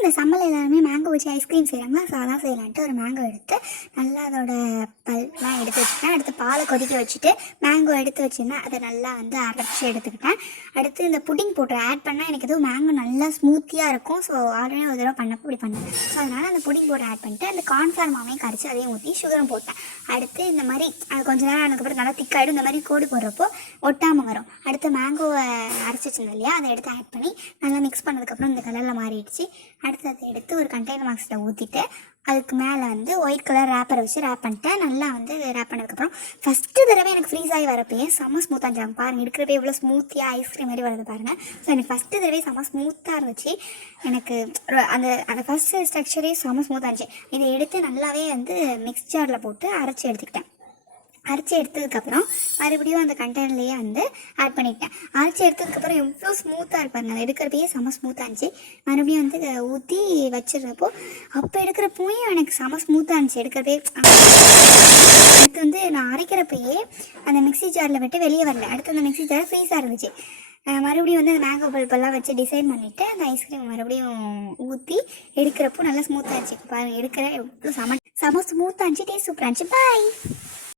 இந்த சம்மரில் எல்லாருமே மேங்கோ வச்சு ஐஸ்கிரீம் செய்கிறாங்களா, ஸோ அதான் செய்யலான்ட்டு ஒரு மேங்கோ எடுத்து நல்லா அதோட பல்ப்லாம் எடுத்து வச்சுட்டேன். அடுத்து பாலை கொதிக்க வச்சுட்டு மேங்கோ எடுத்து வச்சுருந்தேன், அதை நல்லா வந்து அரைச்சி எடுத்துக்கிட்டேன். அடுத்து இந்த புட்டிங் பவுடர் ஆட் பண்ணால் எனக்கு எதுவும் மேங்கோ நல்லா ஸ்மூத்தியாக இருக்கும். ஸோ ஆல்ரெடி ஒரு தடவை பண்ணப்போ இப்படி பண்ணேன். ஸோ அதனால் அந்த புட்டிங் பவுடர் ஆட் பண்ணிட்டு அந்த கார்ன்ஃப்ளவர் மாவையும் கரைச்சி அதையும் ஊற்றி சுகரும் போட்டேன். அடுத்து இந்த மாதிரி அது கொஞ்சம் நேரம் அதுக்கப்புறம் நல்லா திக்காயிடும். இந்த மாதிரி கோடு போடுறப்போ ஒட்டாமல் வரும். அடுத்து மேங்கோவை அரைச்சி வச்சிருந்தேன் இல்லையா, அதை எடுத்து ஆட் பண்ணி நல்லா மிக்ஸ் பண்ணதுக்கப்புறம் இந்த கலரில் மாறிடுச்சு. அடுத்து அதை எடுத்து ஒரு கண்டெய்னர் பாக்ஸில் ஊற்றிட்டு அதுக்கு மேலே வந்து ஒயிட் கலர் ரேப்பரை வச்சு ரேப் பண்ணிட்டேன். நல்லா வந்து ரேப் பண்ணதுக்கப்புறம் ஃபஸ்ட்டு தடவை எனக்கு ஃப்ரீஸ் ஆகி வரப்பே செம்ம ஸ்மூத்தாக இருந்துச்சு. பாருங்கள், இருக்கிறப்ப எவ்வளோ ஸ்மூத்தியாக ஐஸ்கிரீம் மாதிரி வருது பாருங்கள். ஸோ எனக்கு ஃபஸ்ட்டு தடவை செம்ம ஸ்மூத்தாக இருந்துச்சு. எனக்கு அந்த அந்த ஃபஸ்ட்டு ஸ்ட்ரக்சரே செம்ம ஸ்மூத்தாக இருந்துச்சு. இதை எடுத்து நல்லாவே வந்து மிக்ஸ் ஜாரில் போட்டு அரைச்சி எடுத்துக்கிட்டேன். அரைச்சி எடுத்ததுக்கப்புறம் மறுபடியும் அந்த கண்டெய்னர்லேயே வந்து ஆட் பண்ணிக்கிட்டேன். அரைச்சி எடுத்ததுக்கப்புறம் எவ்வளோ ஸ்மூத்தாக இருப்பாங்க, அதை எடுக்கிறப்பயே செம்ம ஸ்மூத்தாக இருந்துச்சு. மறுபடியும் வந்து ஊற்றி வச்சிடுறப்போ அப்போ எடுக்கிறப்போயும் எனக்கு செம்ம ஸ்மூத்தாக இருந்துச்சு எடுக்கிறப்பே. அடுத்து வந்து நான் அரைக்கிறப்பயே அந்த மிக்ஸி ஜாரில் விட்டு வெளியே வரல. அடுத்து அந்த மிக்ஸி ஜார் ஃப்ரீஸாக இருந்துச்சு. மறுபடியும் வந்து அந்த மேங்கோ பல்பெல்லாம் வச்சு டிசைன் பண்ணிவிட்டு அந்த ஐஸ்கிரீம் மறுபடியும் ஊற்றி எடுக்கிறப்போ நல்லா ஸ்மூத்தாக இருந்துச்சு. பாருங்கள், எடுக்கிற எவ்வளோ செம்ம ஸ்மூத்தாக இருந்துச்சு. டேஸ்ட் சூப்பராக இருந்துச்சு. பாய்.